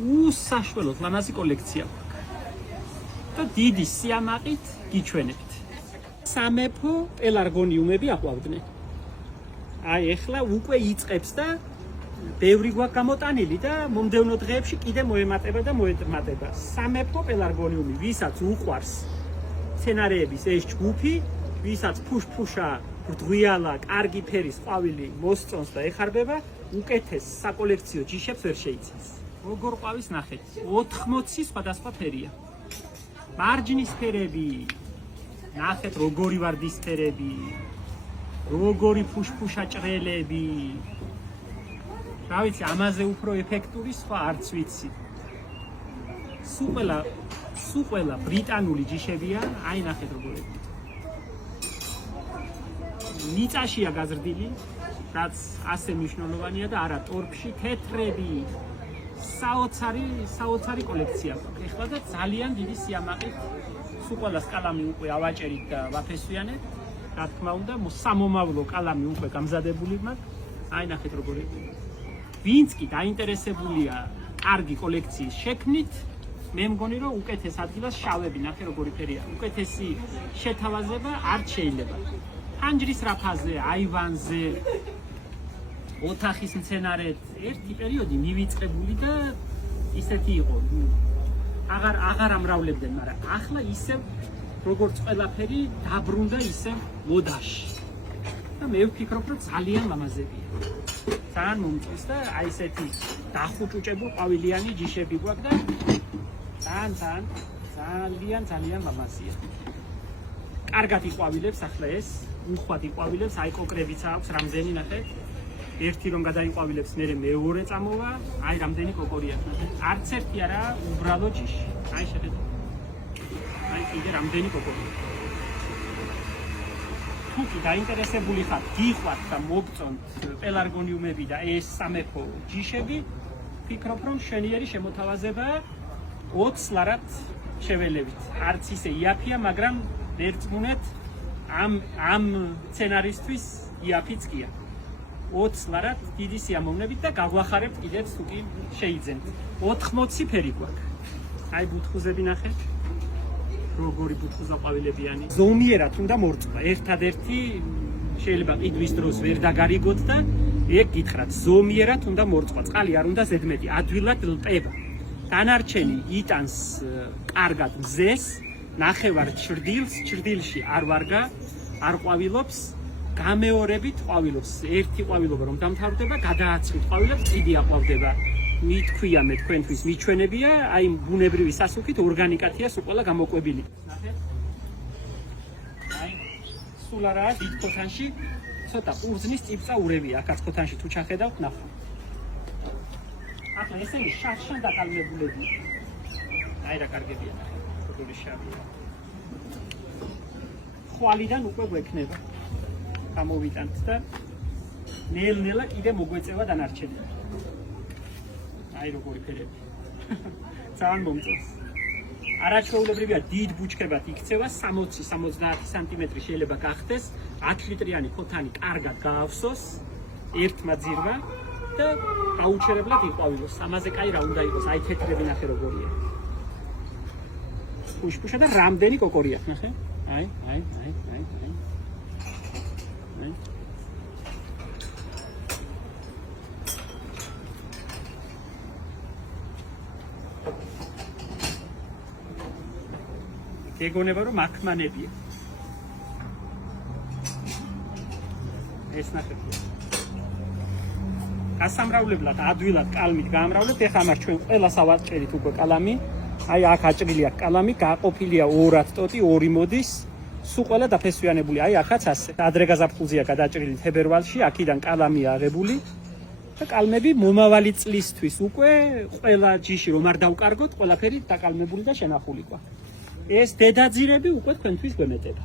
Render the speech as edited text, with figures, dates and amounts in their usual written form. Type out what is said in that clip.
უსაშველოდ ლამაზი კოლექცია გვაქვს. და დიდი სიამაყით გიჩვენებთ. სამეფო პელარგონიუმები აყვავდნენ. აი ეხლა უკვე იწყებს და ბევრი გვაქვს გამოტანილი და მომდევნო დღეებში კიდე მოემატება და მოემატება. სამეფო პელარგონიუმი, ვისაც უყვარს სცენარეების ეს ჯგუფი, ვისაც ფუშფუშა, ბრდღვიალა, კარგი ფერის ყვავილი მოსწონს და ეხარბება, უკეთეს საკოლექციო ჯიშებს ვერ შეიცავს. როგორ ყვავის ნახეთ, 80 სხვადასხვა ფერია. მარჯნის ფერები, ნახეთ როგორი ვარდისფერები, როგორი ფუშფუშა ჭრელები. რა ვიცი, ამაზე უფრო ეფექტური სხვა არც ვიცი. სულ ყველა ბრიტანული ჯიშებია, აი ნახეთ როგორები. მიწაშია გაზრდილი, რაც ასე მნიშვნელოვანია და არა ტორფში, თეთრები. საოცარი კოლექცია გვაქვს. ეხლა და ძალიან დიდი სიამაყით სულ ყველას კალამი უკვე ავაჭერით და ვაფესვიანეთ. რა თქმა უნდა, სამომავლო კალამი უკვე გამზადებული მაქვს. აი ნახეთ როგორები. ვინც კი დაინტერესებულია კარგი კოლექციის შექმნით, მე მგონი რომ უკეთეს ადგილას შავები, ნახე როგორი ფერია. უკეთესი შეთავაზება არ შეიძლება. ფანჯრის რაფაზე, აივანზე, ოთახის მცენარედ ერთი პერიოდი მივიწყებული და ისეთი იყო. აღარ ამრავლებდნენ, მაგრამ ახლა ისევ როგორც ყველაფერი დაბრუნდა ისევ მოდაში. და მე ვფიქრობ, რომ ძალიან ლამაზებია. ძალიან მომწონს და აი ესეთი დახუჭუჭებულ ყვავილიანი ჯიშები გვაქვს და ძალიან ლამაზია. კარგად იყვავილებს ახლა ეს, უხვად იყვავილებს, აი კოკრებიც აქვს რამდენი ნახეთ. ერთი რომ გადაიყვავილებს, მერე მეორე წამოვა, აი რამდენი კოკორი აქვს ნახეთ. არც ერთი არა, უბრალო ჯიში. აი შეხედეთ. აი კიდე რამდენი კოკორია. თუ კი დაინტერესებული ხართ, გიყვართ და მოგწონთ პელარგონიუმები და ეს სამეფო ჯიშები, ვფიქრობ, რომ შვენიერი შემოთავაზებაა 20 ლარად შეველევით. არც ისე იაფია, მაგრამ ვერწმუნეთ ამ სცენარისთვის იაფიც კია. 20 ლარად დიდი სიამოვნებით და გაგვახარებთ კიდეც თუ კი შეიძენთ. 80 ფერი გვაქვს. აი ბუთხუზები ნახეთ. როგორი ბუთხუზა ყვავილებიანი. ზომიერად უნდა მორწყვა. ერთადერთი შეიძლება ყიდვის დროს ვერ დაგარიგოთ და ეგ გითხრათ, ზომიერად უნდა მორწყვა. წყალი არ უნდა ზედმეტი, ადვილად ლპება. დანარჩენი იტანს კარგად მზეს, ნახევარ ჭრდილში არ ვარგა, არ ყვავილობს, გამეორებით ყვავილობს. ერთი ყვავილობა რომ დამთავრდება, გადააცვით ყვავილებს, კიდე აყვავდება. მითქვია მე თქვენთვის მიჩვენებია, აი ბუნებრივი სასუქით ორგანიკათია სულ ყველა გამოყვებილი. ნახეთ. აი სულ არაა დიდ ქოთანში ცოტა ყურძნის წიბწა ურევია, აქაც ქოთანში თუ ჩახედავთ, ნახოთ. ახლა ესენი შარშან დაკალმებულებია. აი რა კარგებია, ნახეთ, როგორი შავია. ხვალიდან უკვე გვექნება. გამოვიტანთ და ნელ-ნელა კიდე მოგვეწევა დანარჩენები. აი როგორი ფერები. ძალიან მომწონს. არაჩვეულებრივია, დიდ ბუჩქებად იქცევა, 60-70 სანტიმეტრი შეიძლება გახდეს, 10 ლიტრიანი ქოთანი კარგად გაავსოს, ერთმა ძირვა და გაუჩერებლად იყვავილოს. ამაზე კაი რა უნდა იყოს, აი თეთრები ნახე როგორია. ფუშფუშა და რამდენი კოკორი აქვს, ნახე. აი. გეგონება რომ აქმანებია. ეს ნახეთ. გასამრავლებლად ადვილად კალმით გაამრავლებთ. ეხლა ამას ჩვენ ყველას ავაჭერით უკვე კალამი. აი აქ აჭრილია კალამი, გაყოფილია ორად ტოტი, ორი მოდის. სულ ყველა დაფესვიანებული. აი ახაც ასე. ადრე გაზაფხულზეა გადაჭრილი თებერვალში, აქედან კალამია აღებული. და კალმები მომავალი წლისთვის უკვე ყველა ჯიში რომ არ დავკარგოთ, ყველაფერი დაკალმებული და შენახული ყვა. ეს დედაძირები უკვე თქვენთვის გვემეტება.